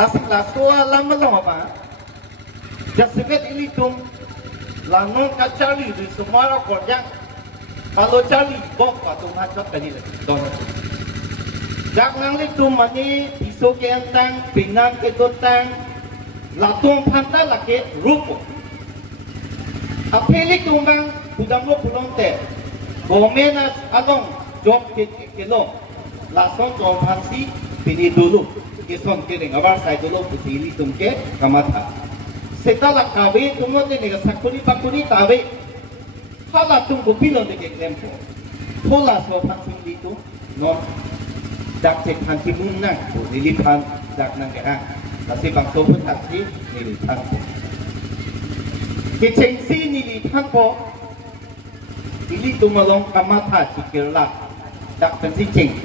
lasik lasua lama lama apa? Jasmet ini tum lanon kacali di semua korjang. Kalau cali bok atau macam tadi lagi. Jak nang li tum mani pisau kentang, pinang ketutang, latung pantai lagi rupo. Apeli tumbang budang lo pulong te. Gomenas along job kelong. Langsung tuang pansi pilih dulu. Ison kering awal saya dulu pilih tumke kamata. Setelah kawin tunggu ni nega sakuri pakuri tawe. Hala tunggu pilih dek tempo. Pola so pansi itu no. Dak cek pansi munang tu lilipan dak nang kerang. Kasi bang so pun pansi lilipan po. Kecengsi lilipan po. Ili tumalong kamata cikirla. Dak pansi ceng.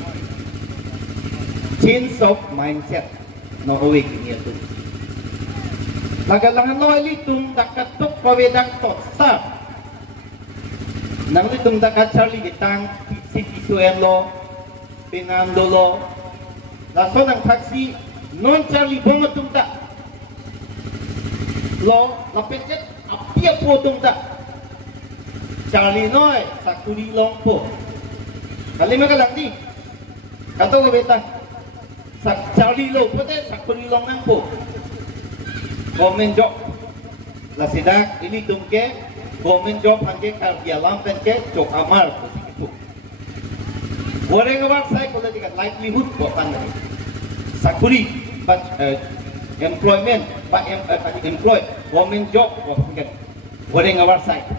Change of mindset no awake ni itu. Lagalangan lo alitung dakatuk pawedak tot sa. Nang litung dakat Charlie gitang city suelo pinandolo. Laso ng taxi non Charlie bumatung da. Lo lapetjet apia po tung da. Charlie noy sakuri long po. Kalima ka lang di. Kato ka beta. Charlie lo pute sakuri long nang po. Government job. La sidak ini tumke government job hangke karya lampen ke jok amal po situ. Goreng awak saya kalau dekat livelihood buat pandai. Sakuri but employment but employ government job buat pandai. Goreng awak saya.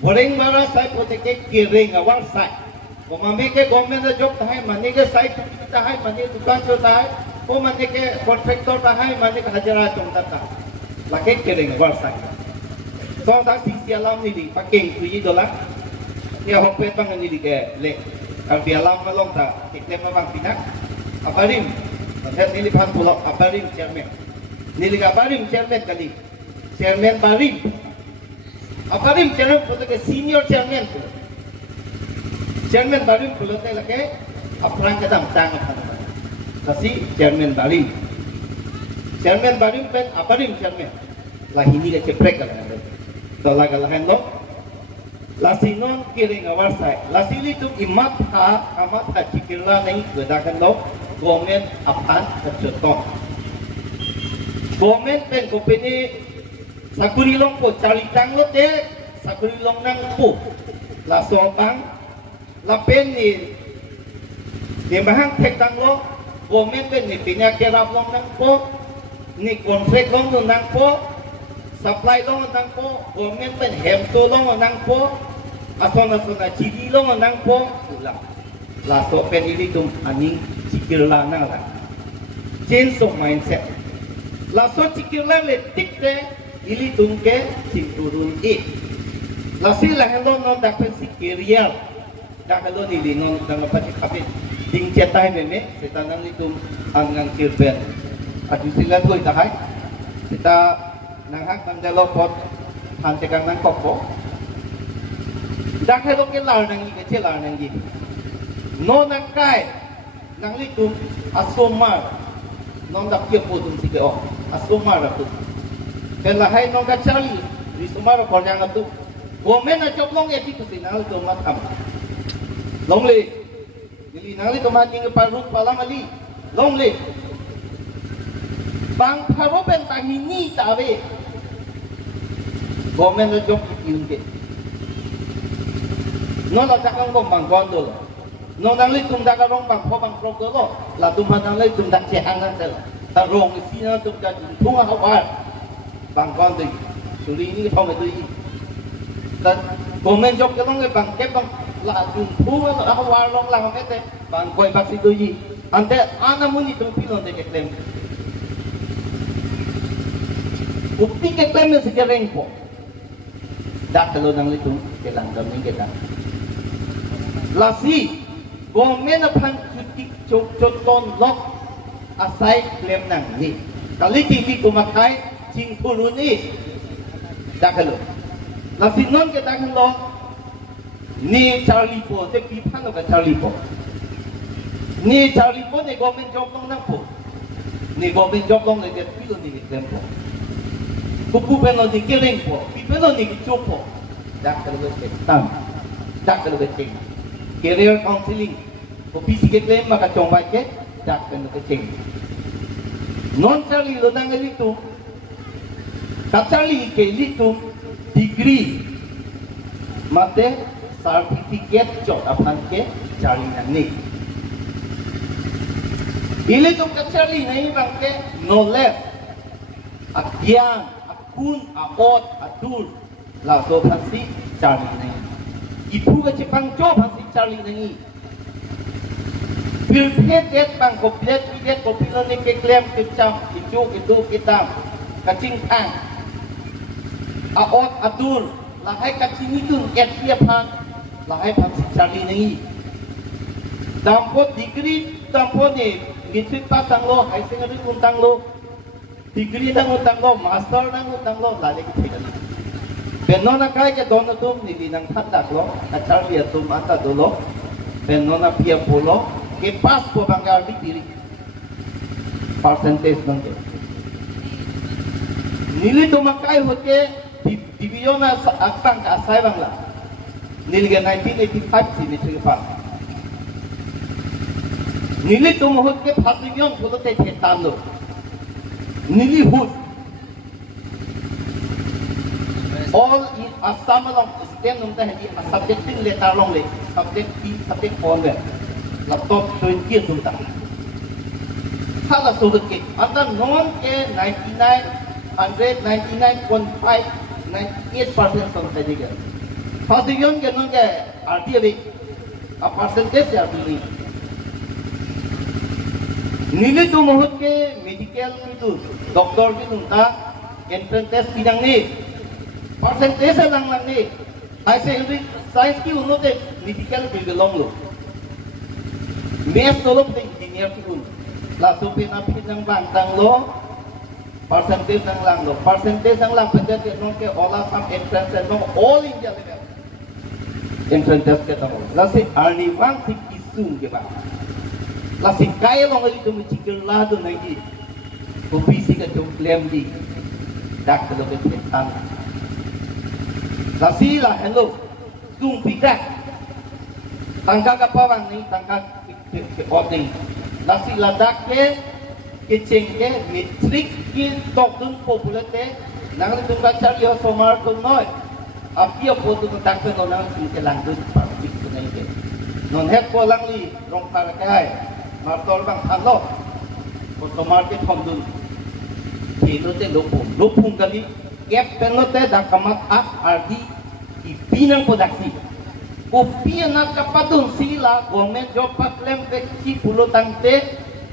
Goreng awak saya pute ke kiring awak saya. Mami ke government job tahay, mani ke site tahay, mani dukan to tahay, o mani ke contractor tahay, mani ke hajara chung tata. Laki kering awal site. So tak sisi alam ni pakai $3. Ya hopet bang ni ke le. Kalau di alam malong tak, kita memang pinak. Abarim, pasal ni pan pulau abarim chairman. Ni abarim chairman kali. Chairman barim. Abarim chairman punya ke senior chairman tu. Chairman barim pulau tu lagi apran kadam tang apa? Kasi chairman barim. Chairman barim pen abarim chairman. Lah ini ke ceprek kalau ada. Dolar galakan lo. Lasinon kiring awal saya. Lasili tu imat amat cikirla nai kedakan lo. Government apan terceton. Government pen company sakuri long po calitang lo te sakuri long nang po. Lasopang lapen ni di mahang tekdang lo government ni pinyakerap long nang po ni contract long nang po supply long nang po government pen hemto long nang po asona cili long nang po ulang laso pen ini tum aning cikirla nang lang change of mindset laso cikirla le tik de ili tum ke cinturun e lasi lahelo non dapat sikirial dah kalau ni non dalam pati kapit ding cetai meme setanang itu angang kirben adu silat ko itahay kita nanghak nang dalopot hantekang nang kokko dah kalau ke lar nang ke celar nang gi no nang kai nang litum asomar non dak ye putum sike o asomar tu kelahai non kacali di sumar ko yang tu gomen na joblong ya itu sinal tu matam long le nili nang li kemating ke parut palam ali long le bang paro ben tahini tawe gomen lo job yungke no la takang bom bang gondol no nang li tum dakarong bang po bang prok dolo la tum nang li tum dak cehang nang tel ta rong si na tum ka tunga hawar bang gondol suri ni phong tu yi dan gomen job ke long ke bang ke bang la tum punga aku warong lang kete bang koi bak si doji ante ana muni tum pilon de klem bukti ke klem se kereng po dak kalau nang litung ke lang dam ni kita lasi gomen apan cuti coton lok asai klem nang ni kali titi kumakai cing puluni dak kalau lasi non ke dak lo ni Charlie po, te pipan ka Charlie po. Ni Charlie po ni government job nang po. ni government job long le get pilo ni tempo kupu peno ni keleng po pipeno ni chopo dak kalau ke tam dak kalau ke ceng career counseling ko pisi ke claim maka chomba ke dak kalau ke ceng non charli lo nang itu kacali ke itu degree mate certificate job apan ke charli nang Ili tu kacali nahi bangke knowledge, agyang, akun, aot, adur, laso phansi charli nahi. Ibu ke Jepang jo phansi charli nahi. Pilphet bang koplet pidet kopilon ni ke klem ke cam itu kitam kacing pang. Aot adur lahai kacing itu ket dia phan lahai phansi charli nahi. Dampot degree dampot ni Gitsit pa tanglo, ay singarin kong tanglo, degree nang utanglo, master nang utanglo, lali kita. Pero na kaya ke dono tum nili nang tandak lo, kachar dia tum ata dolo, pero na pia polo, ke pas po banggar di diri, percentage nang ke. Nili tumakay hote, division na aktang kaasay bangla, nili ke 1985 simetri pa. Nili tumuhut ke pasigyon puto te talo. Nili hut. All in asam long stem nung tahe di subjecting letter long le. Subject on le. Laptop 20 tung ta. Hala suhut ke. Anta non ke 98.5 song tahe diga. Pasigyon ke non ke RTL a percentage ya bili. Nili tu mohut ke medical itu doktor itu tak entrance test bidang ni percentage lang ni ऐसे science की उन्होंने medical belong lo math tolong te engineer tu la supin api nang bantang lo percentage nang lang lo percentage nang lang pada ke non ke olah sam entrance test no all India level entrance test ke tamu la se arni wang si kisung ke ba Lasik kaya long itu mencikir lah tu lagi. Kupisi ke tu klaim di dak kalau ketan. Lasi lah hello. Zoom pikat. Tangka kapawang ni tangka ke ording. Lasi lah dak ke cengke metrik ke tokun popular te. Nang tu baca dia somar tu noi. Api apa tu tak tu nang ke lanjut pasti tu ni ke. Non het ko lang li rong parakai. Martol bang halo, otomatis kondun. Itu te lupung kali. Gap penote dah kamat ardi ipinang produksi. Kopia nak kapadun sila government job paklem keci pulo tangte.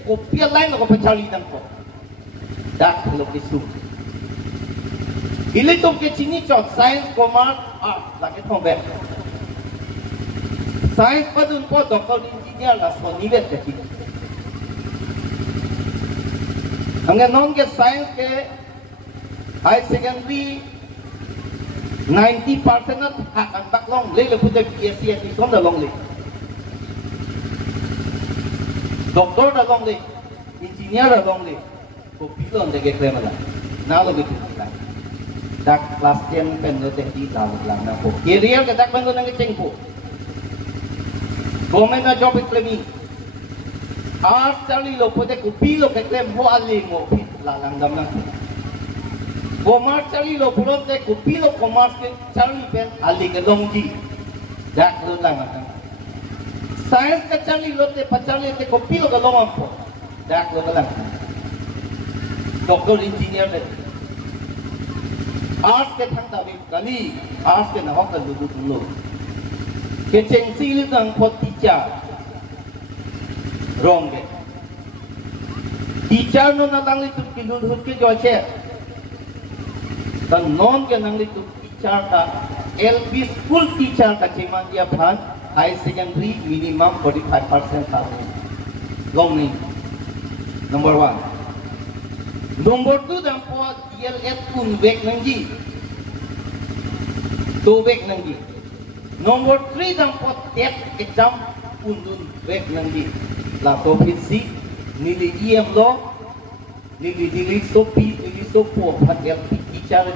Kopia lain aku pencari tangko. Dah kalau kisu. Ile tu kecini cot science, commerce, art lagi tombek. Science padun po doktor engineer lah so nivet kecil. Hanggang non ke science ke high secondary 90% na akan tak long le pute PhD ni son da long le doktor da long le engineer da long le ko pilon de ke kremala na lo gitu dak kelas 10 pen no te di lang na ko career ke dak pen no nang cengpo government na job claiming Artali lo pode kupilo ke klem ho ali mo pit lalang dam nang. Komar cali lo pulon te kupilo komar ke cali pen ali ke longji. Dak lo lang nang. Science ke cali lo te pacali te kupilo ke lomam po. Dak lo lang. Doktor engineer te. Art ke thang tawi kali art ke nawak ke lugu lo. Ke cengsi li nang po teacher. Wrong ke. Teacher no nang itu kilul hut ke joche. Dan non ke nang itu teacher ka LP school teacher ka ceman dia phan high secondary minimum 45% ta. Long ni. Number 1. Number 2 dan po DLS pun wek nangji. Tu wek nangji. Number 3 dan po TET exam pun dun wek nangji. La provinsi nili IM lo Nili sopi, nili sopo, pakai bicara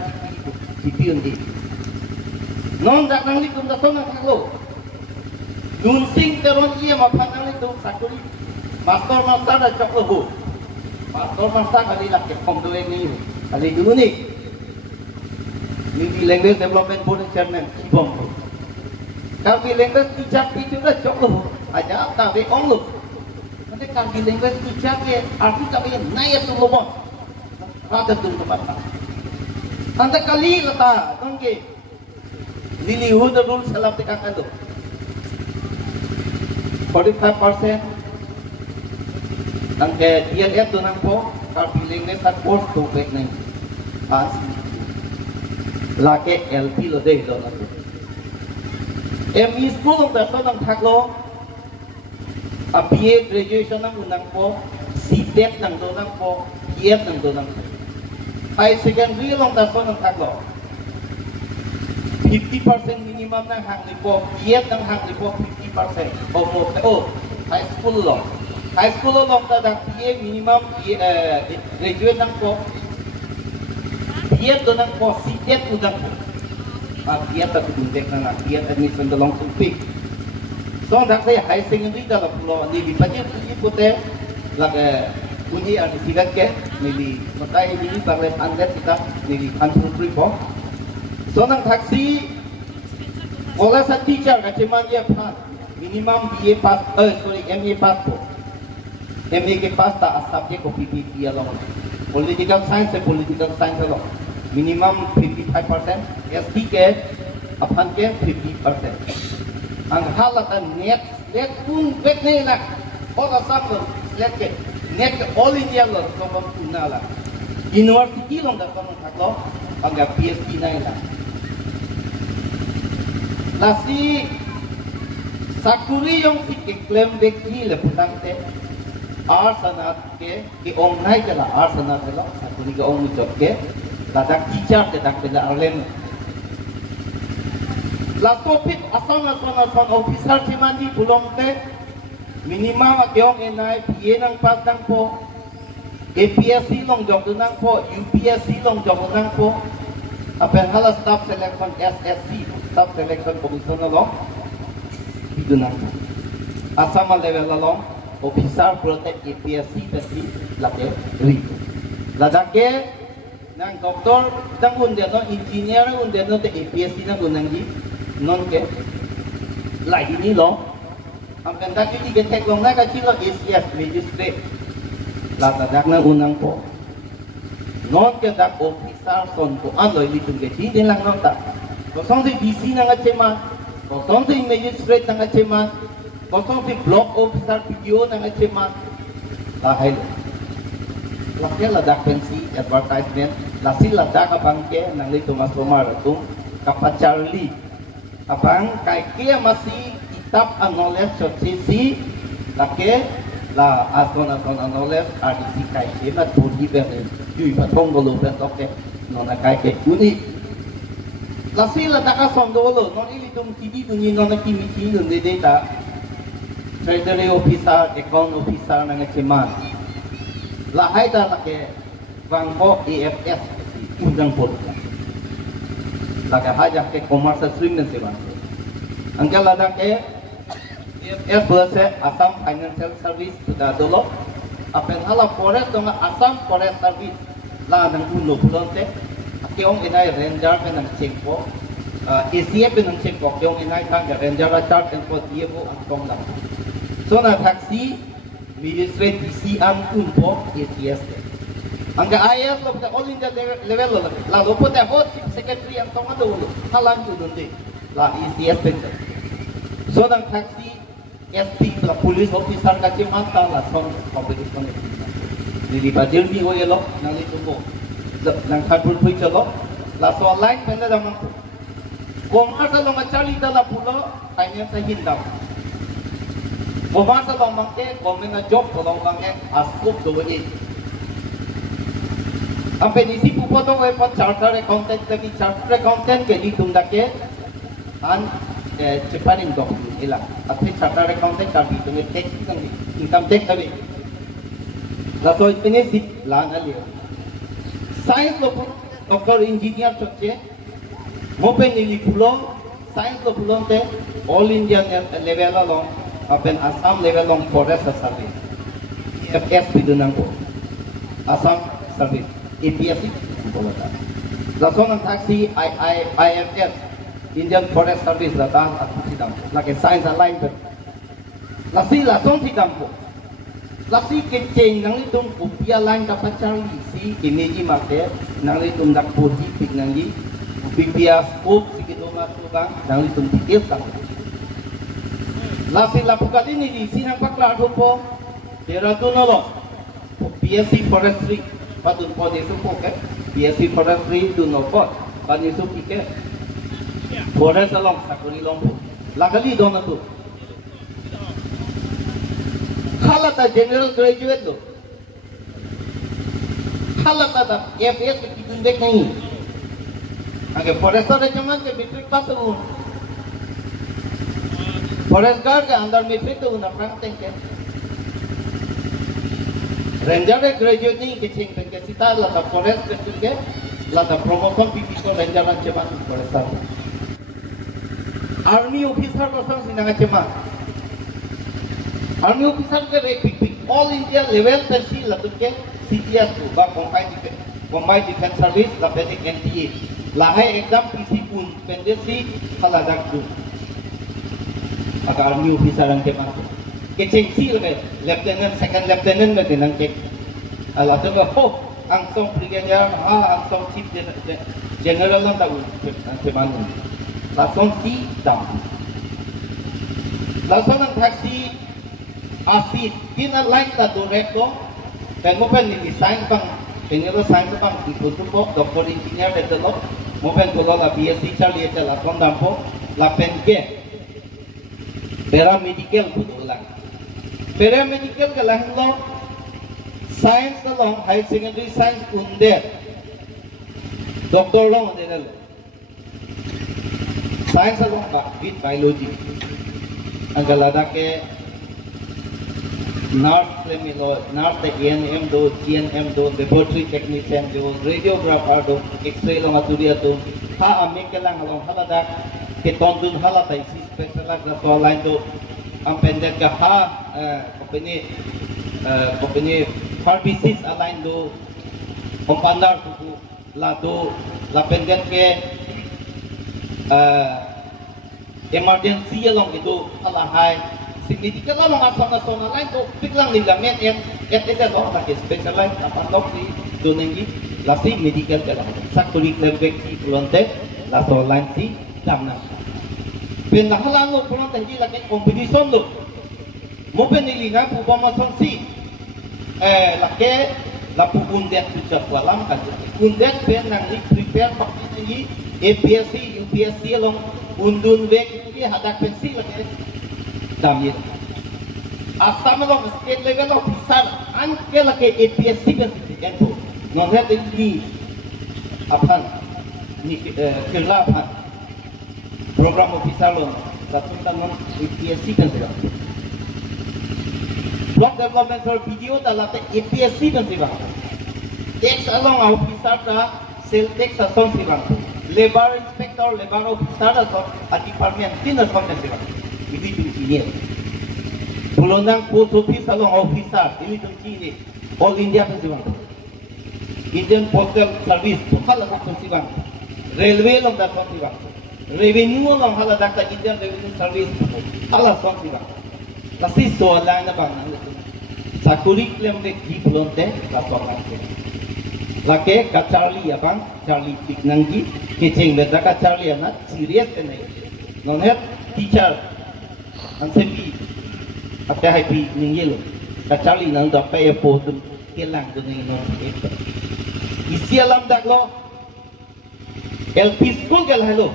cipi undi. Non dak nang likum dak sonang taklo. Dun sing teron iya mapan nang likum sakuri. Master dah coklo bu. Master kali lak kekom dua ni. Kali dulu ni. Nili language development board chairman kibom. Kali language teacher itu dah coklo bu. Aja tak be ong lu. Nanti kali language teacher ke arti tak be naik tu lomon. Rada tu tempat. Nanti kali letak, tongke. Nilihu the rules salam tekakan tu. 45%. Tangke DLF tu nampo, kalau pilih ni tak course tu baik ni. Pas. Laki LP lo deh lo nanti. ME school orang dah sonang thak lo. BA graduation nang nampo, CTEP nang do nampo, PF nang do nampo. High secondary long dah sonang thak lo. 50% minimum nang hang lipo, PF nang hang lipo 50%. High school lo. High school lo long dah PA minimum graduate nang po. PF do nang po, CTEP do nang po. PF tak tunjuk nang PF admission do long tupik. So dah saya high secondary dah lah pulau ni dipakai puji putih lagi puji ada silat ke ni matai ini bangladesh andet kita ni kantor pripo. So nang taksi oleh sa teacher kaciman dia pas minimum BA pass MA pass po. MA ke pass tak subject ko PPP along. Political science along. Minimum 55%, ST ke apan ke 50%. Ang halatan net pun bet ni lah. Orang sama net ke net ke all India lo sama puna lah. University long dah sama tak lo, angga PhD naik lah. Lasi sakuri yang si claim dekhi le putang te arsanat ke om naik ke lah arsanat ke lo sakuri ke om job ke ladak teacher ke dak ke arlen. La topik asal officer cimandi belum te minimum akyong enai PA nang patang po APSC long job nang po UPSC long job nang po apa halas staff selection SSC staff selection commission long itu nang asal level long officer protect APSC pasti lake ri ladake nang doktor nang unde no engineer unde no te APSC nang unang di non ke lại ini lo akan tak jadi ketek long nak kecil lo ACS magistrate lah tak nak unang po non ke tak officer son po ando ini tu ke di lang non tak kosong si DC nang acema kosong si magistrate nang acema kosong si block officer PDO nang acema lah hai lah ke lah dak pensi advertisement lah si lah dak abang ke nang itu mas Omar tu kapat Charlie abang kai kia masih kitab knowledge sisi laki la asal knowledge arti kai kia mat budi beri jui patong dulu besok ke nona kai kia uni lasi la tak asal dulu non ini tum TV bunyi nona kimi kimi nunde data treasury officer account officer nang ceman la hai ta laki bangko EFS undang pun lagi hajah ke commercial stream dan sebagainya. Angkat ladang ke DFS plus Assam Financial Service sudah dulu. Apa yang halau forest dengan Assam Forest Service lah nang ulo pulau te. Akiong inai ranger dengan cekpo, ACF dengan cekpo. Akiong inai tang ranger charge and for dia bu angkong lang. So na taksi magistrate DC angkun po ACS. Angga ayat lo pada all India level lo la lo pada hot secretary ang tonga do halang tu dunde la ECS penter so nang taxi SP la police officer ka mata la son competition ni badir mi ho yelo nang itu mo nang khatul pui chalo la so line penda dam ko ma sa lo machali da la pulo kanya sa hindam ko ma sa lo mangke ko mena job ko lo mangke askop do ye Sampai di sini pun tu apa charter accountant lagi charter accountant ke di tundake an cepatin dok ilah. Tapi charter accountant tapi tu tax kan income tax tapi so ini si lana liya science lo doctor engineer chokche mopen nili pulo science lo pulo te all India level lo apen Assam level lo forest service FS bidunang ko Assam service APSC bolata la so nang taxi IFS Indian Forest Service la ta atidam la ke science alignment la si la song tidam ko Lasi kecing nang litung upia lain dapat cari si imeji market nang litung dak poji pik nangi upia scope si kita masuk bang nang litung pikir tak. Lasi lapukat ini di sini nampak lah rupo tera tu nolong PSC forestry patun pode supo ke PSC forestry tu nopot pani sup ike forest along sakuri lompo lakali dona tu Halata general graduate lo, halata dah FS kita dek nahi. Agar forester cuman ke metric pass tu, forest guard ke andar metric tu na perang tengke. Ranger graduate ni kecing tengke sita lata forest ke lata promotion PP ko ranger an cuman forester. Army officer pasang sinanga cuman. Army officer ke repeat all India level tersi latuknya CTS tu bah combined defense service la pendek NTA lahai exam PC pun pendek si haladak tu agak army officer ang keman kecing si lagi lieutenant second lieutenant lagi nang kek ala tu ho ang song brigadier ang song chief general lang tahu keman la song si dam la song ang taxi Asit, kina line ta direct ko, kaya mo pa ni design pang, pinilo sign pang ikuto po, doctor engineer ito lo, mo pa ko la BSc Charlie ito la kondam po, la penke, paramedical po lang. Paramedical ka lang lo, science na long, high secondary science under, doctor long din lo. Science na long ba, with biology. Ang galada ke, nurse ANM do, GNM do, laboratory technician do, radiographer do, X-ray lang aturi ato, ha amik ke lang along haladak, keton dun halatay si specialized na so line do, ang pendek ka ha, company pharmacist align do, kompandar tuku, la do, la pendek ke, emergency along itu alahay, signifikan lah mga nasional lain tu biglang ligamen yang ada orang pakai specialized apa dokter donengi lasi medical jalan sakuri lebek si pelonte laso lain si damna penahalan lo pelonte ji lagi competition lo mopen nilinga upama sanksi lagi lapu undet tujuh walam kan undet penang li prepare pakai ini APSC UPSC long undun vek itu hadak pensi lagi damir. Asam lo state level officer anke lake APSC kan itu. Nonhet ini apa? Ni kerja apa? Program officer lo satu tahun APSC kan sudah. Block development for video dalam APSC kan sudah. Tax along officer dah sales tax asong sudah. Labor inspector, labor officer dah department tina asong sudah. Ini tujuannya. Pulang post office along officer, ini tujuannya. All India tujuan. Indian Postal Service, tukar lakukan tujuan. Railway long dah tujuan. Revenue long hala dah Indian Revenue Service, hala tujuan. Kasi soalan na bang sa curriculum de di pulang teh, lakukan lagi. Laki kacali abang, Charlie Pignangi, kecing beda kacali anak serius kan ni. Nonhet teacher. Ang sabi, at kahit ninggil, kacali nang dapat po dun kilang dun yung ito. Isi alam daglo, LP school gal halo,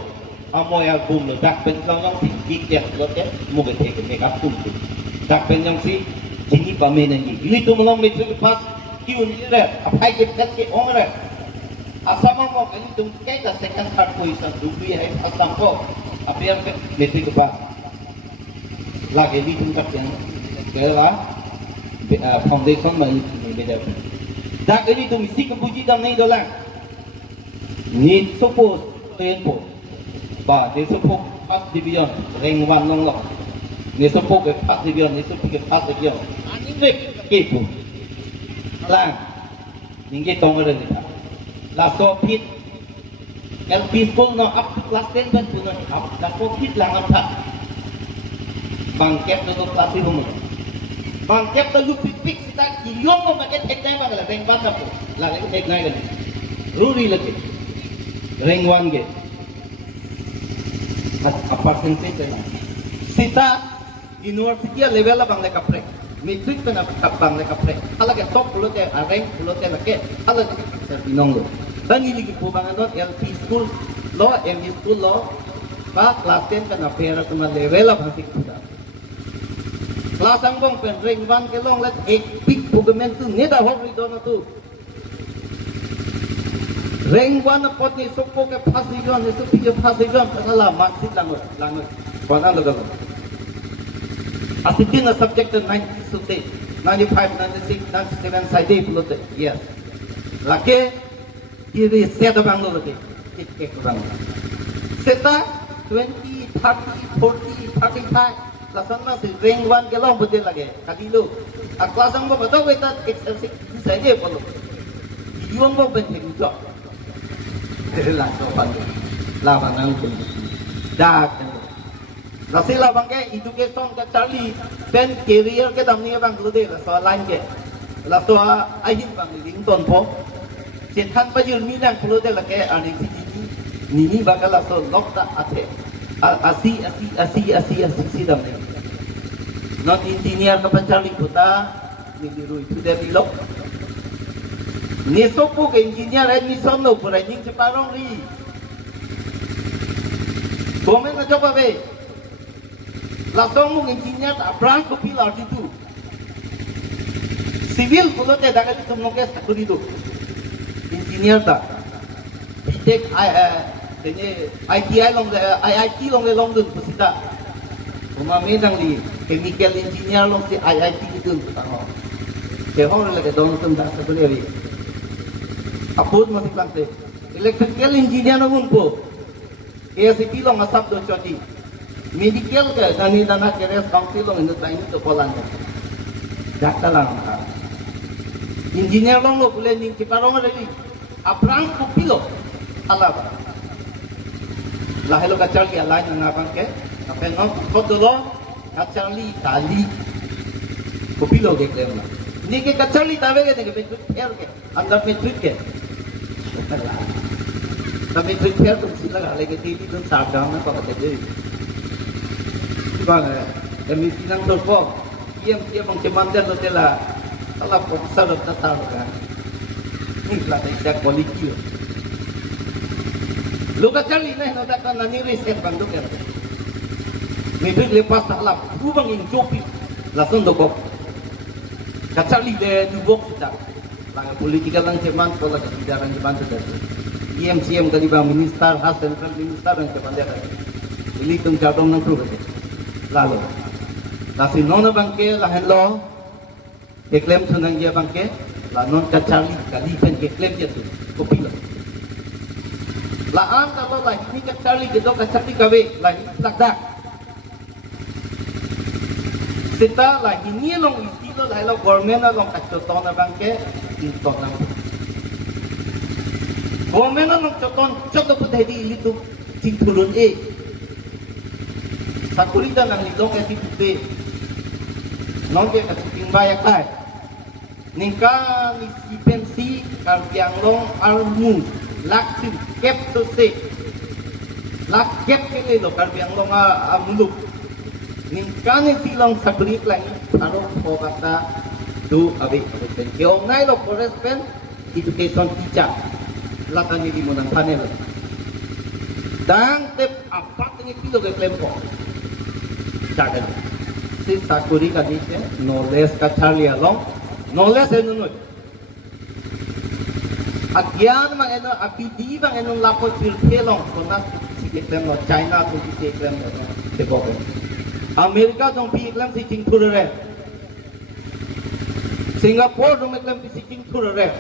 amoy album lo, dakpen lang yung si Gigdek lo te, mugit heke make up pun. Dakpen yung si Jini Pamenan yi. Ini tu melong metri pas kiun ire, apai kita ke ongre. Asama mo kani tung kay ka second third position dubi hai asam ko, apian metri pas. Lagi di tingkat yang kedua foundation mà bây giờ đã cái đi tụi mình cái bùi đam này đó là need support tuyên bố và để support first division rank 1 long lọ để support cái first division để support cái first division những việc kịp là những cái tông ở đây là so fit LP school nó up class 10 bên tụi nó up là so fit là up thật bằng kép nó class 10 bằng kép tới lúc pick kita kiyong mo maket tek tay bang la teng ban na po la cái tek nay gan ruri lagi rank 1 ke at percentage na sita university level la bang la kapre metric pa na bang la kapre ala ke top pulo te rank pulo te la ke ala ke sa binong lo dan ili ki po bang anon LP school lo ME school lo pa class 10 ka na pera kuma level la bang sikta kelas angkong pen ring van ke long let ek big pugament tu neda hok ri dono tu ring van pot ni sokko ke phasi jon ni tu pije phasi jon kala maksit lang kona lo galo asitin na subject 90 sute 95 96 97 side pulote yes lake kiri set bang lo te tik ke bang seta 20 30 40 35 lasan masih rank 1 ke long betul lagi kadilo a kelas ang betul kita exercise saja perlu yuang bo penting juga lah sopan lawangan pun dak nasi lawang ke education ke cari ben career ke damni bang dulu deh lah soal lain ke lah soal ayin bang ling ton po cetan pajul minang perlu deh lagi ada ini bakal lah soal lock tak ate asi sidam ni non engineer ka pancari puta ni diru itu dia bilok ni sopo ke engineer admission no pura ning separong ri komen ka coba be langsung mung engineer tak branch ko pilar itu civil pulo te dagat itu mungkin sakuri itu engineer tak bitek ini ITI long IIT long dun pusita umami dang di chemical engineer long si IIT dun putang ke hong lagi don tun da sabule ri apud masih klante electrical engineer ngun po ACP long asap do choti medical ke dani dana keres council long itu tain to polan dakta lang engineer long lo pule ning ciparong ri aprang kupilo ala lah hello kacali alai na ngapang ke apa no kodolo kacali kali kopilo ke klem na ni ke kacali tawe ke ke petrit fer ke andar petrit ke tapi petrit fer tu sila gale ke titi tu sadam na pa te de bang demi sinang to ko iem bang cemandan to tela ala ko salot ta ta ka ni la ta quality luka cari nih nada kan nani riset bandung ya mibik lepas talap ubang ing jopi langsung dokok kacali de dubok kita lang politika lang ceman pola kebijakan ceman tu IMCM kali bang minister has central minister yang ceman dia ini tung jadong nang tu lalu nasi nona bangke lahen lo keklaim tu nang dia bangke lanon kacali kali pen keklaim dia tu kopi lah laan kalau lah ini kacali gitu kacali gawe lah lakdak kita lah ini long isi lo lah lo government long kacoton na bangke inton nang government long coton coto pun tadi itu cinturun sakurita nang lidong esi pute non ke kacing bayak ay ningka ni si pensi kalpiang long armu laksin kep to se lak kep ke lo kalpiang long amuluk ningka ni silong sabrik lang aro po kata tu abi pen ke ongai lo forest pen education teacher lakan ni di monang panel dang tep apa ni kilo ke klempo jagan si sakuri kali ke knowledge ka charlia long knowledge enu agyan mang eno apidi bang eno lapot pil pelong kona si klem lo China tu si klem lo se bo Amerika dong pi klem si ting purere Singapore dong mereka visiting tour re.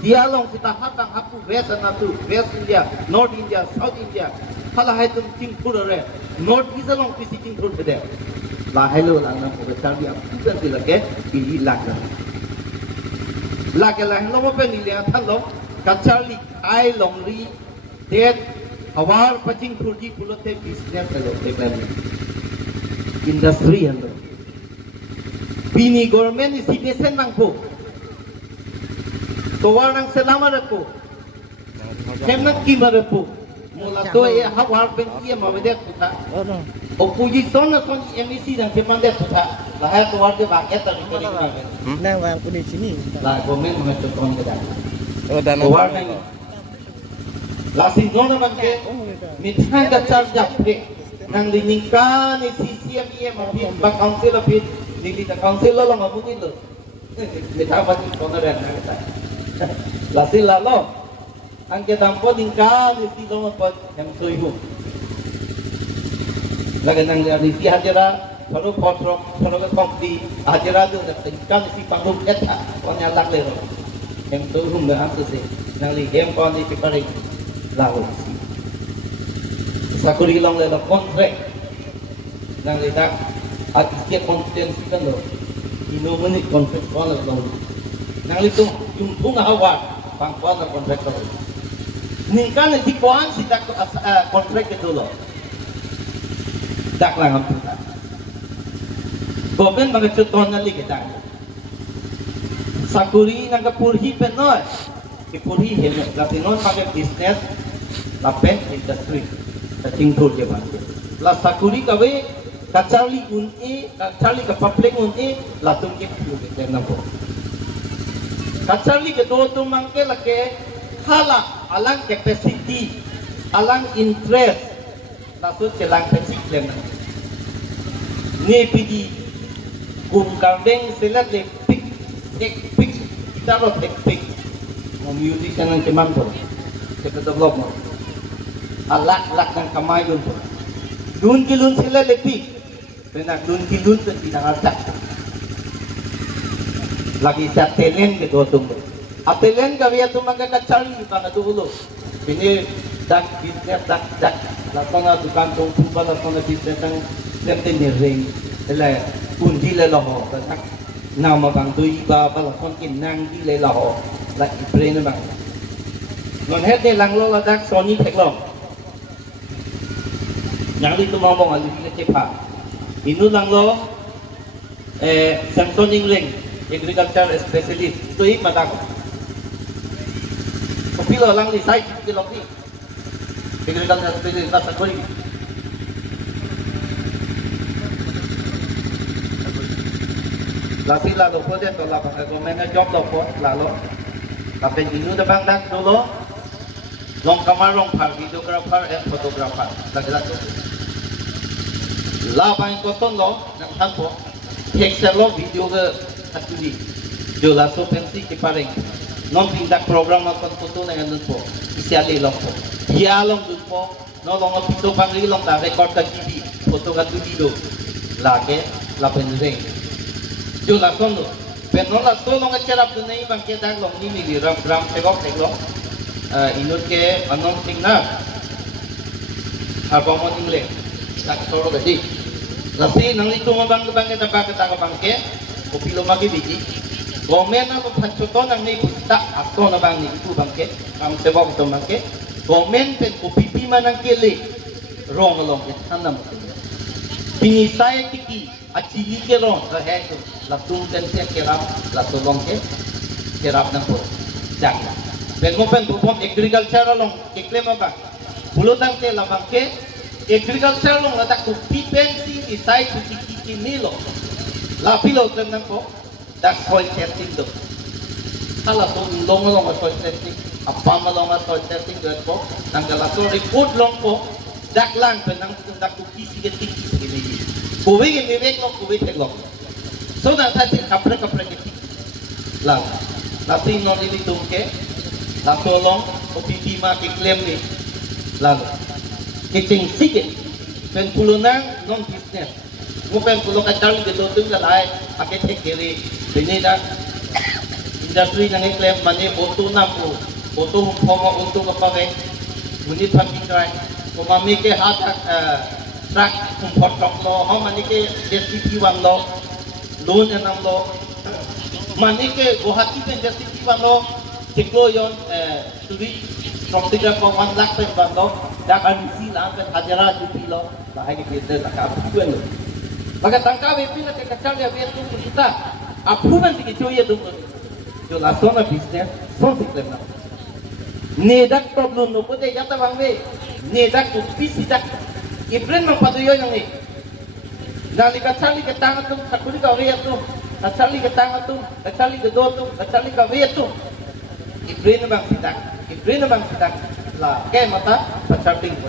Dia long kita hatang hapu West Anatu, West India, North India, South India. Kalau hai tuh ting tour re. North East long visiting tour beda. Lah hello lang nang ko cari aku kan dilake pilih lagi. Lagi lah lo mau pilih yang thalo kacali ai long ri det awar pacing turji pulote business lo teklan industry lo. Bini government is citizen nang po. Tawar nang selama rako. Kemnak kima rako. Mula to ya hawar pentia mabedek puta. Opposition na son MEC nang sepandek puta. Lahir tawar de baket tadi ko ning baget. Nang wang ko di sini. Lah government mga tukon kada. Oh dan Tawar nang. Lah si zona man ke mithan ka charge japre. Nang liningkan ni CCM mabit ba council of it. Dili ka council lo nga mungkin lo. Mitapat ni konoran na kita. Lasil lalo. Ang kedampo dingkan iti lo pot yang tuihu. Lagan nang risi hajara baru potro baru ka kompli hajara do na dingkan si pangluk eta konya lak le ro. Yang tuihu na ato se. Nang li game kon ni pare lawo. Sakuri long le lo contract. Nang li tak at istiak konsistensi kan lo inomeni kontrak kono lo nang itu yung hawa pang kono kontrak lo ningkan di kuan si tak kontrak itu lo dak lang ang puta government mga chuton na kita sakuri nang kapurhi penoy ipurhi helmet latinon mga business lapen industry touching tour je ba la sakuri kawe kacali unti, kacali ke public unti, latung ke puluh kita nampu. Kacali ke dua tu mangke lake hala alang capacity, alang interest, latung celang pesik lem. Ni pidi kum kambing selat le pik kita lo pik mau music kan cuman tu, kita develop alak nang kamay tu. Dun kilun selat le pik. Benak dun kilun tu tidak ada. Lagi catelen ke dua tumbuh. Atelen kami tu maka kacari pada dulu. Ini dak bisnes dak. Lapangan tukang tunggu pada lapangan bisnes yang senten ring.Ela kunci le loh. Tak nama bang tu iba pada lapangan kinang di le loh. Lagi brain bang. Non head ni lang lo dak Sony peklong. Yang itu ngomong alih ni cepat. Inu lang lo Samson Ingling agriculture specialist itu ik mata ko kopilo lang li site di lokti agriculture specialist sa kori lasi lalo po de to la pa ko mena job lo po lalo tapi inu de bang dak dulu long kamarong par videographer and photographer lagi Laban koton lo nak hampo, pixel lo video ke atuli, jola so pensi ke pareng, non tindak program akan foto dengan nupo, isiali lo po, dia long nupo, no long pito pangli long ta record ka TV, foto ka video, lake lapen ring, jola son lo, penon la so long acerap tu nei bang kita long ni mi ram tegok teglo, inut ke anon tingna, apa mau tinggle. Tak toro tadi. Lasi nang itu mabang kita bangke, kopi lo magi biji. Gomen na pachuton nang ni tak ato na bang ni itu bangke, ang sebab itu bangke. Gomen pen kopi pima nang kele, rong long it hanam. Pinisay tiki, acili ke rong, rahe itu. Latung ten se kerap, latulong ke, kerap nang po. Jangan. Pen mo pen perform agriculture long, iklem apa? Bulutang te labang ke. Agriculture long ada kupipensi di site kiki nilo. La pilo tenang ko dak soil testing do. Kala to long soil testing, apa malong soil testing do ko nang kala to report long ko dak lang penang dak kuki kiki ini. Kuwi ini wek long kuwi tek long. So na tadi kapre kiki. La tapi no ini tungke. La tolong opiti ma kiklem ni. Lalu kicing sikit pen pulunan non business mo pen pulo ka charli de dotung ka lai paket kiri binida industri nang iklem mani boto nampu boto humpama untuk kapag munit pagkitray kumami ke hatak truck humpot lo ho mani ke SCP wang lo loan enam lo mani ke Guwahati pen SCP wang lo tiklo yon suri from tiga ko 1 lakh pen wang lo dak anisi lang pen hajara jupi lo bahay ke kita tak apa lo maka tangka bepi na ke kacang dia betu kita approval ti ke ya dum जो लास्ट ना बिजनेस सोन सिक्लेम ना नेdak problem no pode yata bangwe nedak upisi dak ibren mang paduyo yang ni dali kacali ke tangan tu takuli ka we tu kacali ke tangan tu kacali ke do tu kacali ka we tu ibren bang sidak la ke mata pacating ko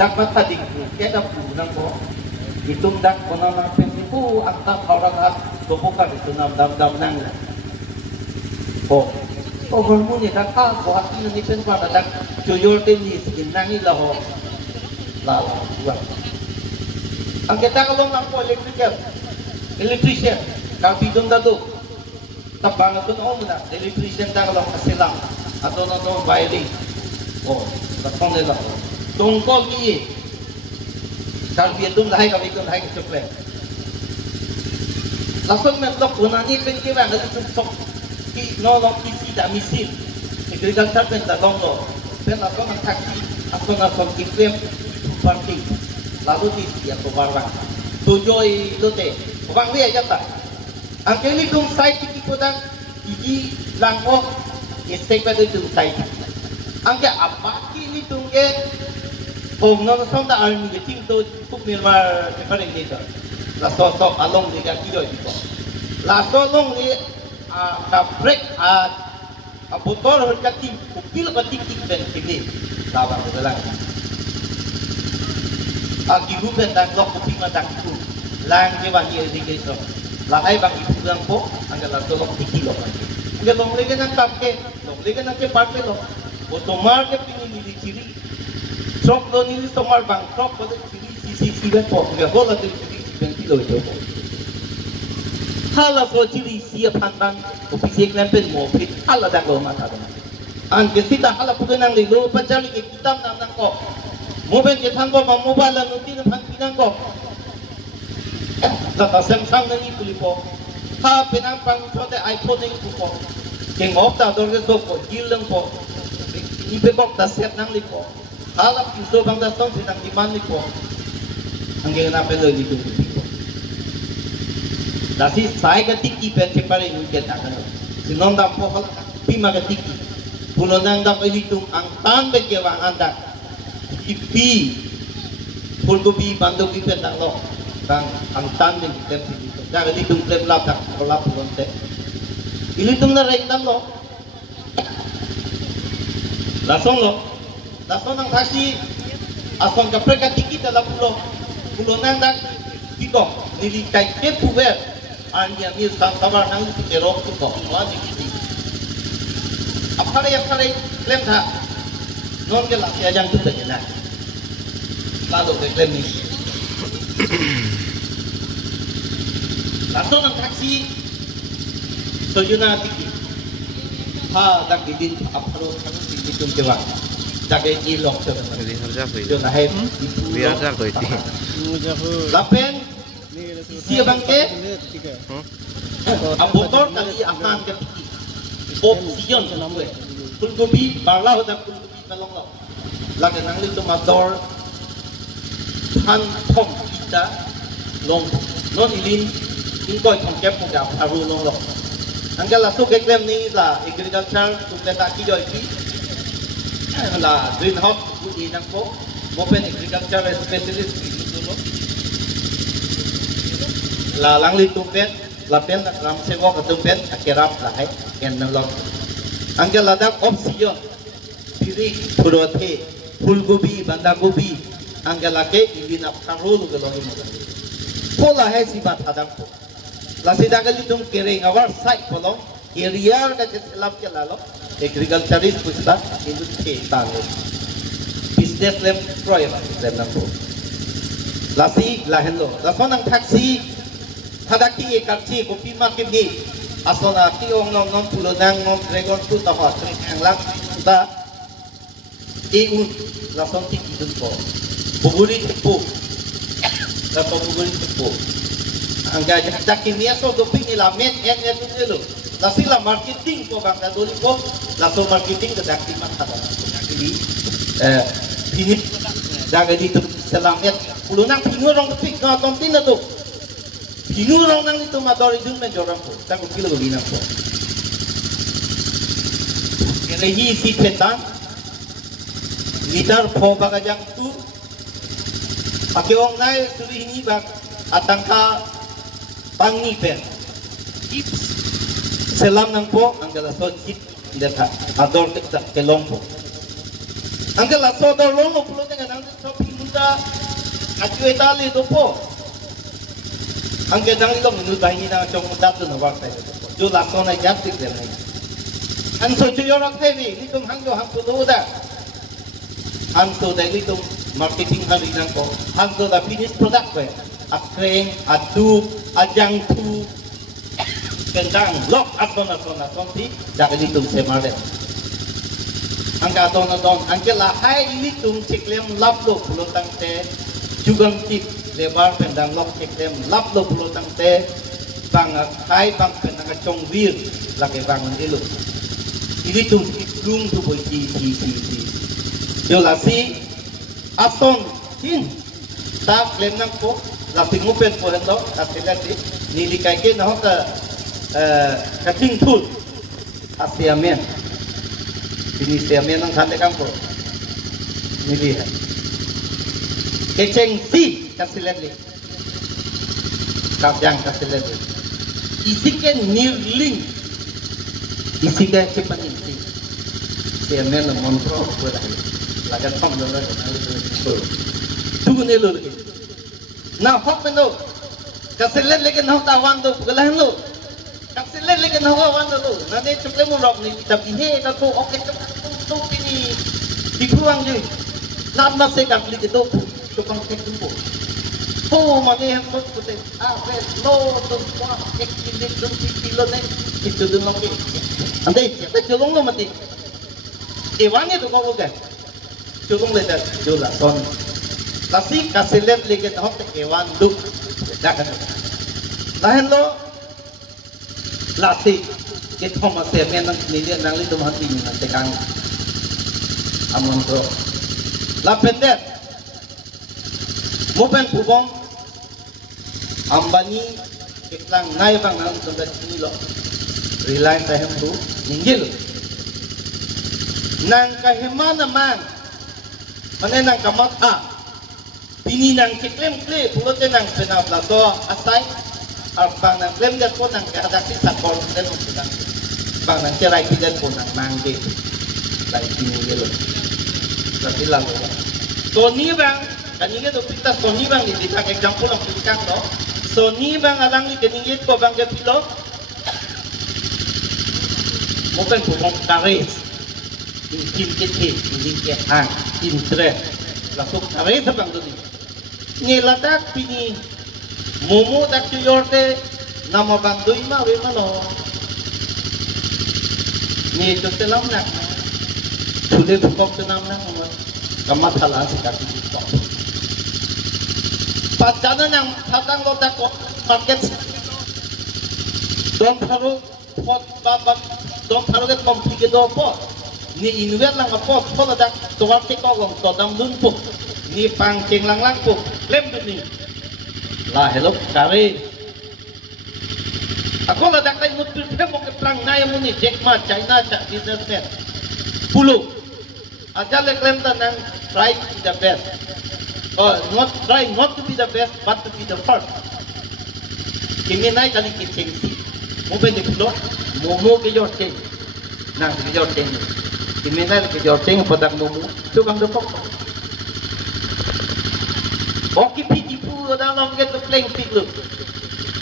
dak mata dik ke dak nang ko itung dak kono nang pensipu akta orang at bubukan itu dam nang oh hormon ni dah kah Guwahati ni pen pada dah jujur ni sekian ni lah buat. Ang kita kalau ngangko electrician kami dong dah tu tabang tu orang mana electrician dah kalau kasilang atau nonton wiring oh tak pandai lah tongkol ni kalau dia tu dah kami tu dah kecepatan langsung mentok punani pen kira ada tu no long kisi da misil agriculture pen da long lo pen ako ng taxi ako na from kikwem party lalu di siya ko barang tujoy lote bang dia jata ang kini kung site ki ko dang iji langko istek pa do site ang ka apa kini tungge ong no song da army ke ting to puk mirmar preparing dito la so along di ka kido dito la so long ni break botol berkati kupil batik ben kini lawan dalang ibu ben dan lok kuping matang tu lang je bang ye dikit lahai bang ibu lang po anggal tolok dikilo anggal long legen ang kapke long legen ang ke parte lo otomar ke pinili ciri sok lo ni tomar bang sok ko si ben po anggal bola tu ben kilo itu hala so ciri siap hantan ofisi klempen mo pit hala dak lo mata dong an kita hala pugen nang lo pancali ke kitam nang ko mo ben ke thang ko ma mobile no tin phang pinang ko ta Samsung nang ipuli po ha pinang pang chote iPhone nang po ke ngop ta dor ke so ko gilang po ipe bok ta set nang lipo hala piso bang da song sinang diman lipo ang gena pelo dito Dasi saya ketiki pente pare nuket akan. Sinon dah pohon pima ketiki. Pulau nang dah hitung angtan berjawab anda. Ipi pulgobi bandung ipen tak lo. Bang angtan dengan tempi itu. Jangan hitung tem lapang kolap pulau te. Hitung na rekam lo. Langsung lo. Langsung nang taksi. Asal kapre ketiki dalam pulau nang dah hidung. Nili kai kepuwer. Ania mil sabar nang erok tu kok wajib ini. Apa klaim tak? Non ke laki ajang tu saja nak. Lalu ke klaim ni. Langsung nang taksi. Sojuna tiki. Ha dak didin apro kami tiki tum kewa. Jaga ilok tu. Jo nahe. Biar dah kau itu. Lapen siya bangke abotor kali akan ke option namwe pulgobi barla hoda pulgobi talong lo lagi nang lito motor han thong kita long non ilin ingkoy thong kep mo ga aru long lo angala so ke klem ni la agriculture tumleta ki joy ki la greenhouse budi nang ko open agriculture specialist ki lo la lang li tumpen la pen ram se wo ka tumpen akerap la hai ken nang lo angel ladak option piri purote fulgobi bandagobi angel ake ilina karulu ke lo ni pola hai si bat adam ko la sida ka li tum kering awar site polo area ka selap ke lalo agriculturist pusat industri talo business lem proyek lem nang ko lasi lahen lo la sonang taksi hadaki ekarchi kopi makim ni asona kiong non pulunang non dragon fruit taho tring ang lang ta iun lason ti kidun ko buguri tepu la buguri tepu ang gajah kimia so doping ilamet en nilo la sila marketing ko bang doli ko la so marketing da daktiman kata ini ini jaga dito selamet pulunang pinurong pik no tontin na to pinurong nang ito madori dun men jorang ko tango kilo ginang ko kaya si petang litar po bagajang tu pakiong nai suri ini bag atangka pangipen selam nang po ang galason kit data ador kita kelompo ang galason ador longo pulo dengan ang so pinunda atuetali do po ang gadang ilong minut bahingi na chong dato na wakta jo lason na jastik den ang so jorak tevi nitum hangyo hangpo doda ang so dai nitum marketing halinan ko ang so da finished product ko akreng adu ajang tu kendang lok atona ti dak nitum semare ang atona don ang kela hai nitum chiklem laplo pulotang te jugang tip lebar pendang lok chiklem laplo pulotang te bang hai bang pendang chong wir laki bangun ilo ini tum lung tu boy ti yo lasi aton tin tak lenang ko laping ngupen po hendo asilati nilikai ke na hota kating tut asiamen ini siamen ang kante kampo nili keceng si kasilati kapjang kasilati isiken nirling isikan cipanin si siamen ang montro ko dahil lagan pang dolo tugun elo na hot meno kasilen legen hot awan do galahan lo kasilen legen hot awan do na ne chukle mo rok ni tapi he na to oke to pini dipuang je na na se kang li to tukang tek tumpo po mane han mo to te a re lo to kwa ek kili do kilo ne itu do no ke ande te chulong lo mati ewange to ko ga chulong le da jula son Kasi kasilet ligit hot ewan duk dakan lahen lo lati kit homa se men nang nilian nang litum hati ni nang tekang amon pro la pendet mopen pubong ambani kitlang nai bang nang sundat ni lo reliant tahem tu ninggil nang kahimana man mana nang kamat Pini nang kiklem kle pulot nang penaplato asay bang nang klem dat po nang kahadaksi sa korten ng pinang bang nang kiray pidan po nang mangge lagi pinuyelo sa silang mo so ni bang kaningit o pita so ni bang hindi tak example ang pilikang no so ni bang alang ni kaningit po bang gapilo mukan po mong kares hindi kihang interest lasok kares sa bang doon nilatak pini mumu tak yorte nama bandoy ma we mano ni to telam nak sude bukok tenam nak kamat halas kaki itu pacana nang tatang lo tak market don tharu pot babak don tharu ke komplike do pot ni inuet lang pot pot dak tuwar ke kogong to dam lumpu ni pangking lang po lem ni lah hello kare ako la dakay mo pilpem mo keplang na mo ni Jack Ma China cha businessman pulo aja le claim ta nang try to be the best or not try not to be the best but to be the first kimi nai kali kitchen si mo be de pulo mo ke your thing nang ke your thing kimi nai ke your thing padak mo tu bang de pok Oke piti pu dalam kita playing pig lu.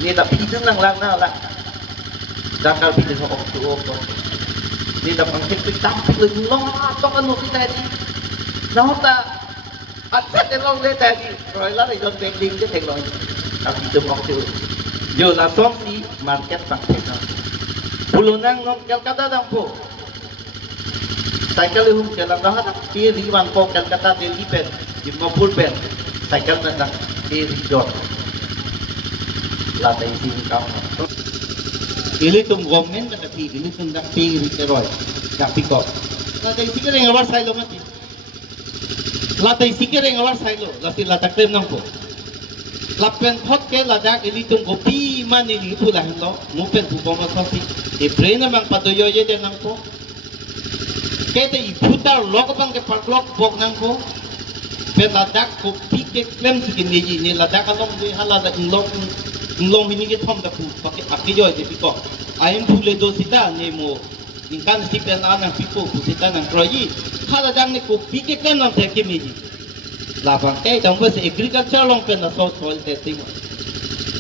Ni tak piti nang lang na la. Dakal piti so ok tu ok. Ni tak pangkit pig tampik lu long atok anu kita di. Nota at te long le ta di. Rồi la ri don bending te thek long. Tak piti ok tu. Jo la som si market pangkit na. pulo nang non Calcutta dang po. Cycle hum jalan dah tak piri wan po Calcutta Delhi pen, Dimapur pen. Cycle na dang piri dot. Latai sing kau. Ili tum government na piri, ili tum dang piri keroy. Dak pikot. Latai sikere ngawar sailo mati. Latai sikere ngawar sailo, lasi latak klem nang po. Lapen thot ke ladak ili tum gopi man ili pula hendo, mupen pu boma sosi. E brain mang padoyo ye de nang po. Kete iputar lok bang ke parklok bok nang po. Pe ladak gopi ke klem sigi neji ni ladak along de halada inlong hini ke thom da pu pakai akiyo de piko. Ayam pule do sita nemo ingkan si pen anang piko pu sita nang kroyi. Haladang ni gopi ke klem nang te ke meji. Labang dong bos agriculture long pen na soil testing.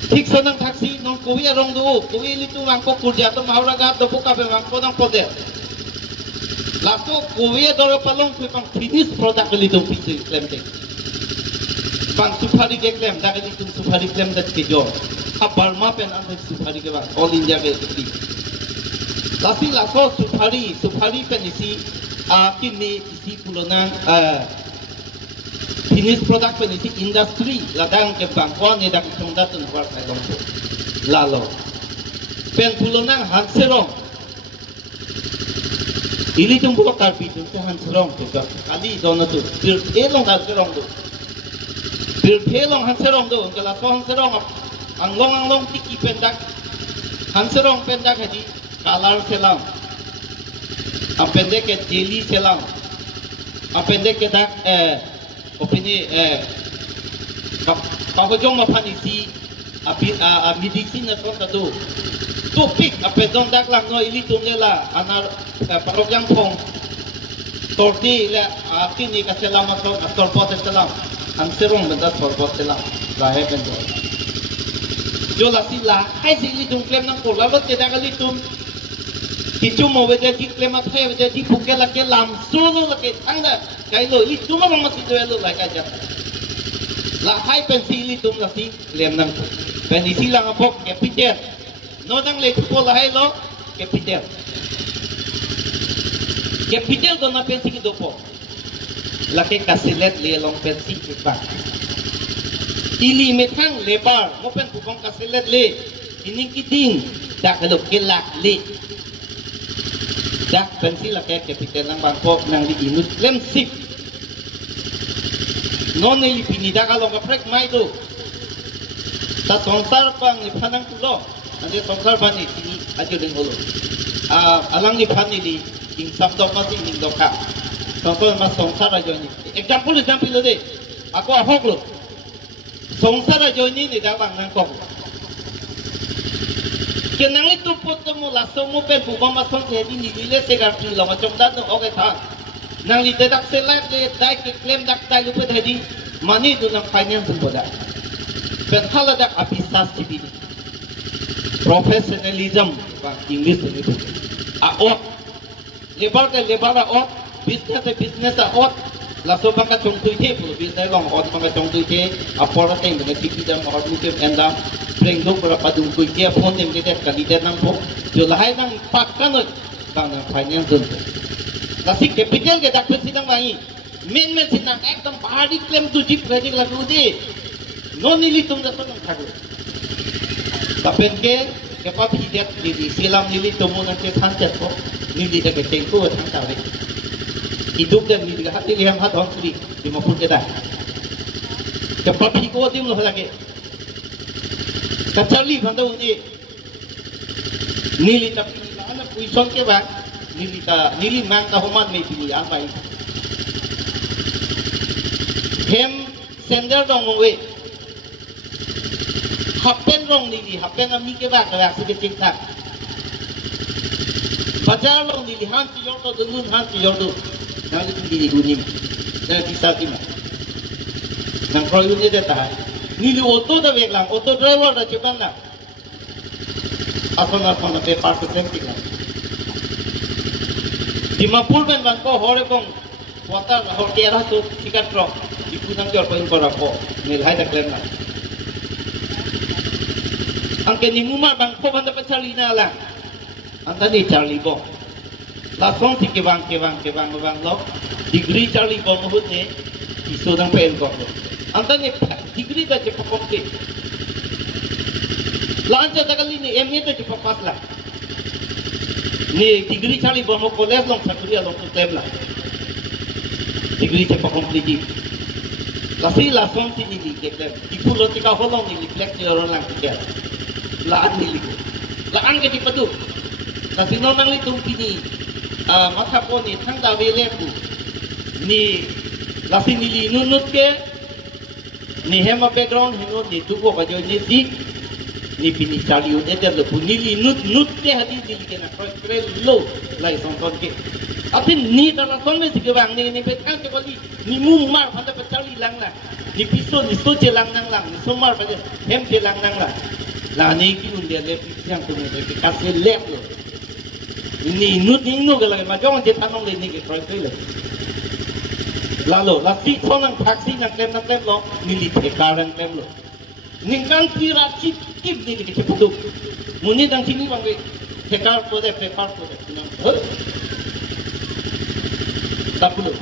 Tik sonang taksi nong kuwi arong do, kuwi litu mangko kurja to mahuraga to buka be mangko nang pode. Lato kuwi doro palong kuwi pang finished product litu pisi claim te. Pang supari ke claim da litu supari claim dat ke jo. Ha Burma pen an supari ke bang all India ke ti. Lasi lato supari pen isi kini isi pulonang finished product pen isi industry ladang ke bangkwan ni dak tongda tun war sai long lalo pen pulonang hanserong ili tum buka karpi tum se hanserong juga kali dono tu bir elong hanserong tu bir elong hanserong tu kala so hanserong anglong tiki pendak hanserong pendak hadi kalar selam apende ke jeli selam apende ke dak opini kalau jom apa ni si medicine na kon tado topik apa dong dak lang no ili tumnya la anar program pong torti la akin ni kaselam atau torpot selam ang serong benda torpot selam lahir kan jo la sila hai si ili tum klem nang ko la lot tidak kali tum kicu mau beda di klem atau beda di bukel lagi lamsulu lagi tangga kailo itu mah masih jual lagi aja lah hai pensili tum lagi klem nang pensili lang apok capital no nang le ko lah hai lo capital ko na pensili dopo laki kasilet le long pensili pa ili metang lebar mo pen pupong kasilet le ini kiting dak lo kelak le dak pensil laki capital nang bangkok nang di imut klem sip non ni pinida kalau ngaprek mai do ta sonsar pang ni phanang tulo ande sonsar ban ni sini ajo ding holo alang ni phan ni ing sabdok masi ing doka sonsar mas sonsar ajo ni example lo de aku ahok lo sonsar ajo ni da bang nang kok kenang itu potong langsung mo pen buka masuk jadi ni dile segar tu lo macam dah tu oke thang nang li dedak selat le dai ke claim dak dai lupa jadi money tu nang finance boda pen hala dak apisas tibi professionalism bang English ni tu ot lebar ke lebar ot business ot langsung bangka contoh je pun business long ot bangka contoh je apora teng dengan tipi dan ot mungkin endam prengo berapa dungkui dia pun yang kita kali dia nang po julai nang pakkan bang finance tu nasi capital ke dak sidang bangi main sidang ekdam pahadi claim tu jeep ready lagu de non nili tum da nang thago tapen ke pa hidat di silam nili tumu nang ke thancet ko nili da ke tengko thang tawe hidup dan nili hati liam hat on sri di mapun ke dah ke pa ko dim lo lagi kacali bandau ni nili tapi ana puison ke ba nili mang ta homan me pili apa ini hem sender dong we happen dong nili happen ami ke ba kala sige tik tak bajar dong nili han ti yordo dunun han ti yordo nang nili gunim na bisa tim nang proyun ni deta nili auto da weg lang auto driver da chuban na apa na pe part sem tik na Dimapur ben bangko hore bong water hor tiara tu tikat trok ipunang jor pain korako nilhai da klem na angke ni muma bangko banda pachalina la Antani Charlie Bong. La song ti kewang lo. Degree Charlie Bong hut ne iso nang pen ko. Antani degree ta je pakomte. La anja dagali ni MA ta je papas la. Ni degree Charlie Bong college long sakuri long tu tem la. Degree je pakomte ji. Kasi la song ti ni li ke tem. Ipulo ti ka holong ni reflect ni orang lang ke. La an ni li. La an ke ti padu. Kasi no nang litung pini masa po ni tang da wele ku ni lasi ni li nunut ke ni hema background hino ni tuko ka jo ni si ni pini chali u de de lu ni li nut ke hadi di ke na kre lo lai song ton ke atin ni da la song me si ke bang ni pe tang ke bali ni mu mar phanda pa chali lang la ni piso ni so che lang nang lang ni so mar pa hem che lang nang la la ni ki un de le yang tu me ke ka se lep lo ini nut ke lagi macam je tanong le ni ke koi le lalu lasi sonang taksi nang klem lo ni li tekarang klem lo ningkan tira chip ni ke ceputu muni dang sini bang tekar po de nang tapulo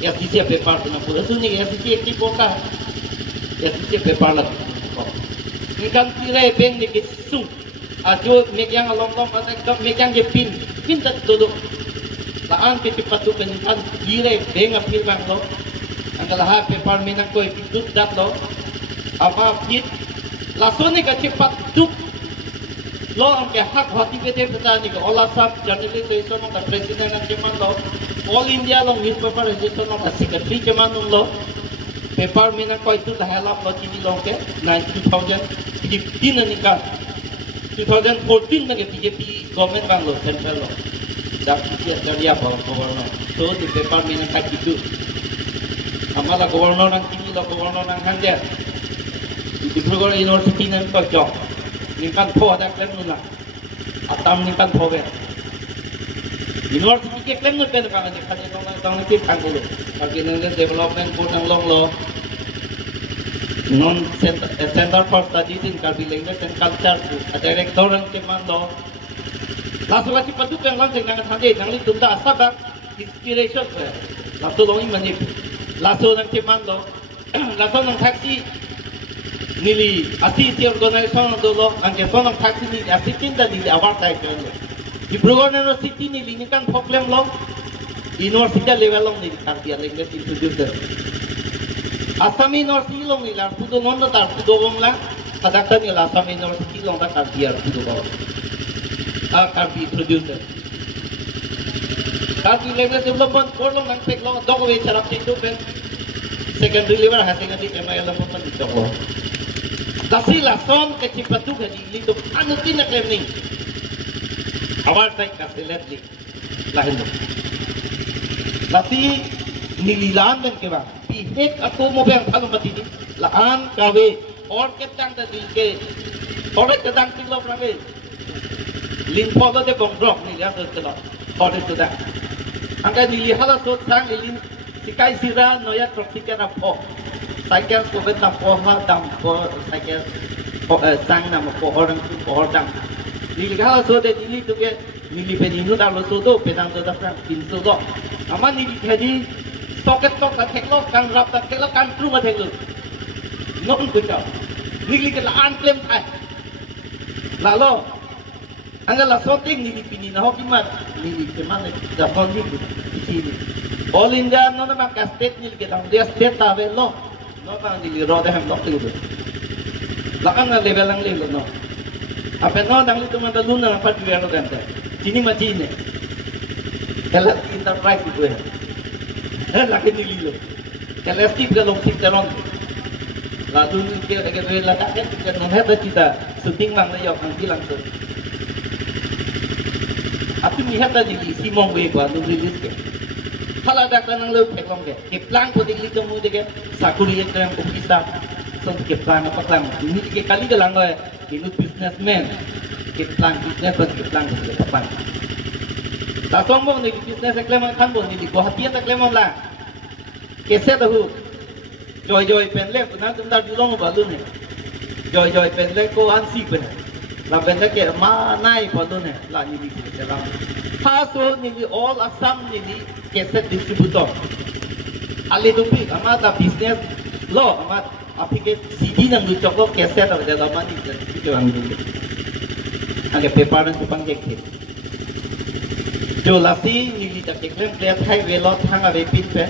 ya sisi prepar nang pura suni ya sisi ekti poka ya sisi prepar la ningkan tira ben ni ke sung ajo megang long ada megang je pin tak duduk laan ke cepat tu kan gire benga pilbang lo anggalah hape parmenang ko itu dat lo apa pit lasone ka cepat duk lo angke hak hati bete petani ko olah sab janile te sono ka presiden ang ceman lo all india lo newspaper je sono ka secretary ceman lo paper menang ko itu dah helap lo chini lo ke 2015 ni ka 2014 na BJP government bang lo central lo dak dia dari apa governor so di paper minang kat itu amala governor nang kini lo governor nang hande di Dibrugad University nang to job ningkan pho ada klem nula atam ningkan pho be university ke klem nul pe ka ni khane tong ki thang lo bagi nang development board nang long lo non center for studies in Karbi language and culture director ang keman lo laso lagi padu yang lang nang thande nang li tunda asaba inspiration laso long mani laso nang keman lo laso nang taxi nili asisi organization do lo ang keson nang taxi ni asitin da nili award tai lo Dibrugad University nili ni kan problem lo university level long ni Karbi language introducer Assam University long ni lar pudo nondo tar pudo bong la kadakta ni Assam University long da Karbi pudo bong Karbi producer Karbi level development for long nang pek long dog we charap tin ben secondary level ha secondary MIL long pun dito ko dasi la son ke cipatu ga di lito anu tin na klem ni awal tai ka seletli lahin dasi nililan ben ke ba pihek aku mo bang thang mati ni laan kawe or ke tang da dil ke or ke tang tin lo prawe lin photo de bong drop ni ya to lo or to da angka ni hala so sang lin sikai sira noya tropika na pho cycle ko bet na pho ha dam pho cycle sang na mo pho orang tu pho dam ni hala so de ni tu ke ni pe ni no da lo so do pe dang to da prang tin so do ama ni thadi soket tok ta thek lo kan rap ta thek lo kan tru ma thek lo non ko cha nigli ke laan klem thai la lo angala soting ni pini na hoki mat ni ke man da kon ni ki all india no na ka state ni ke dang dia state ta ve lo no ba ni ro de ham lo tu la kan na level ang le no apa no dang itu man da luna na pa tu ya no ganta sini ma chine kala enterprise itu ya laki ni lilo kalau skip ke long skip terong lalu ni ke la tak ke non heta kita syuting mang na yok ang bilang tu api ni heta di simong we ba nu release ke hala dak nang lo pek long ke plan ko di lito mu de ke sakuri ek terang ko kita so ke plan apa plan ni ke kali ke lang lo inut businessman ke plan business ke plan ke plan ta sombong ni business eklemon kan bon ni ko hatian eklemon la kese tahu joy joy penle na tum dar dulong ba lu ne joy joy penle ko an si ben là bên đó kia mà nay vào đó này là như đi cái làm ha số như all Assam như cassette distributor ali tu pi ama ta business lo ama api ke CD nang lu choko cassette ada dalam mana itu orang ni ada paper nang tupang jek jo lasi ni di tak jek play thai ve lo thang ave pin pe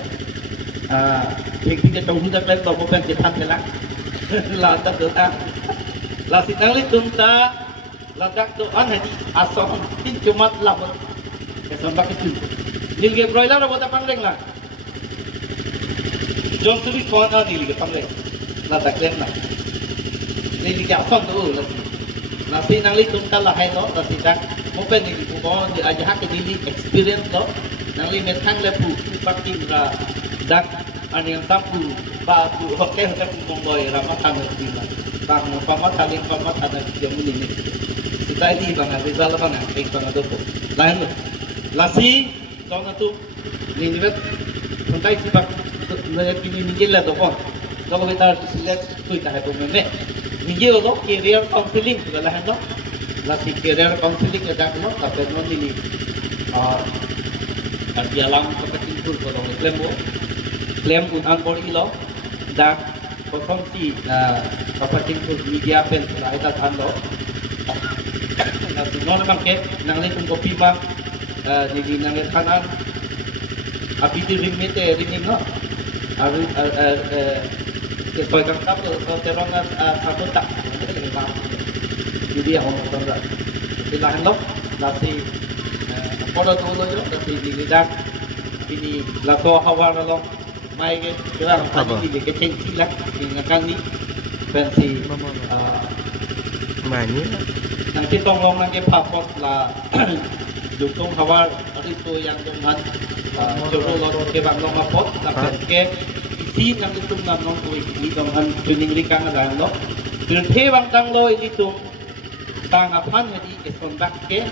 pik pin trong hi tak lem lo mo pen ke tham la la ta do ta lasi nang li tum ta la dak do an hadi asom tin cumat la ke sambak itu nil ge broiler ro ta pang leng la John tu di kau ni lihat pang leh, nak tak leh nak. Ni lihat asom tu nasi nang li tum ta la hai no, nasi tak mungkin ni bukan di aja hak ni experience lo, nang li metang le pu paking ra dak ani yang tapu ba pu hotel hotel mongboy ramah tamu lima, bang pamat saling pamat ada jamu ni. Kita ini bang Rizal bang, baik bang tu. Lain lo, nasi John tu ni lihat sampai siapa nơi kini ni là đâu con, đâu người ta select tôi tại bộ mình đấy, mình giờ đó career counseling juga lah đó, là si career counseling ada kan, tapi non ini, dia lang kepenting pun kalau claim pun onboard ilo, dah kosong si kepenting pun media pen sudah ada kan lo, nah non memang ke, nang ni pun kopi bang, jadi nang ni kanan, api tu rimit no. Aru sebagai kapal terongan satu tak jadi yang orang tak dilahan lo nasi pada tu lo yo nasi di lidah ini lato hawa lo mai ke orang tadi di ke cengki lah di ngakang ni pensi Mana? nanti tolong nanti papot lah dukung hawa itu yang dengan coba lo ke bang lo mapot tapi ke isi nang itu nang nong tuh ini dengan tuning rikang ada lo berarti bang tang lo itu tang apan jadi eson bak ke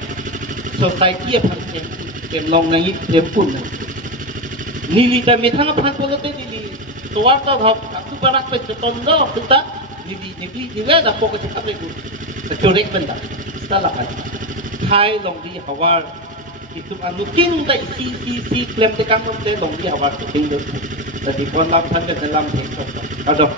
society apa sih ke long nang itu pun nili tapi tang apan polo tu nili tuar tau hop aku barak pe ceton lo kita nili ada pokok cakap lagi correct benda setelah kan Thai long di hawa itu anu king dai si claim te kang te long di hawa king do tadi pon lam than ke dalam thek ada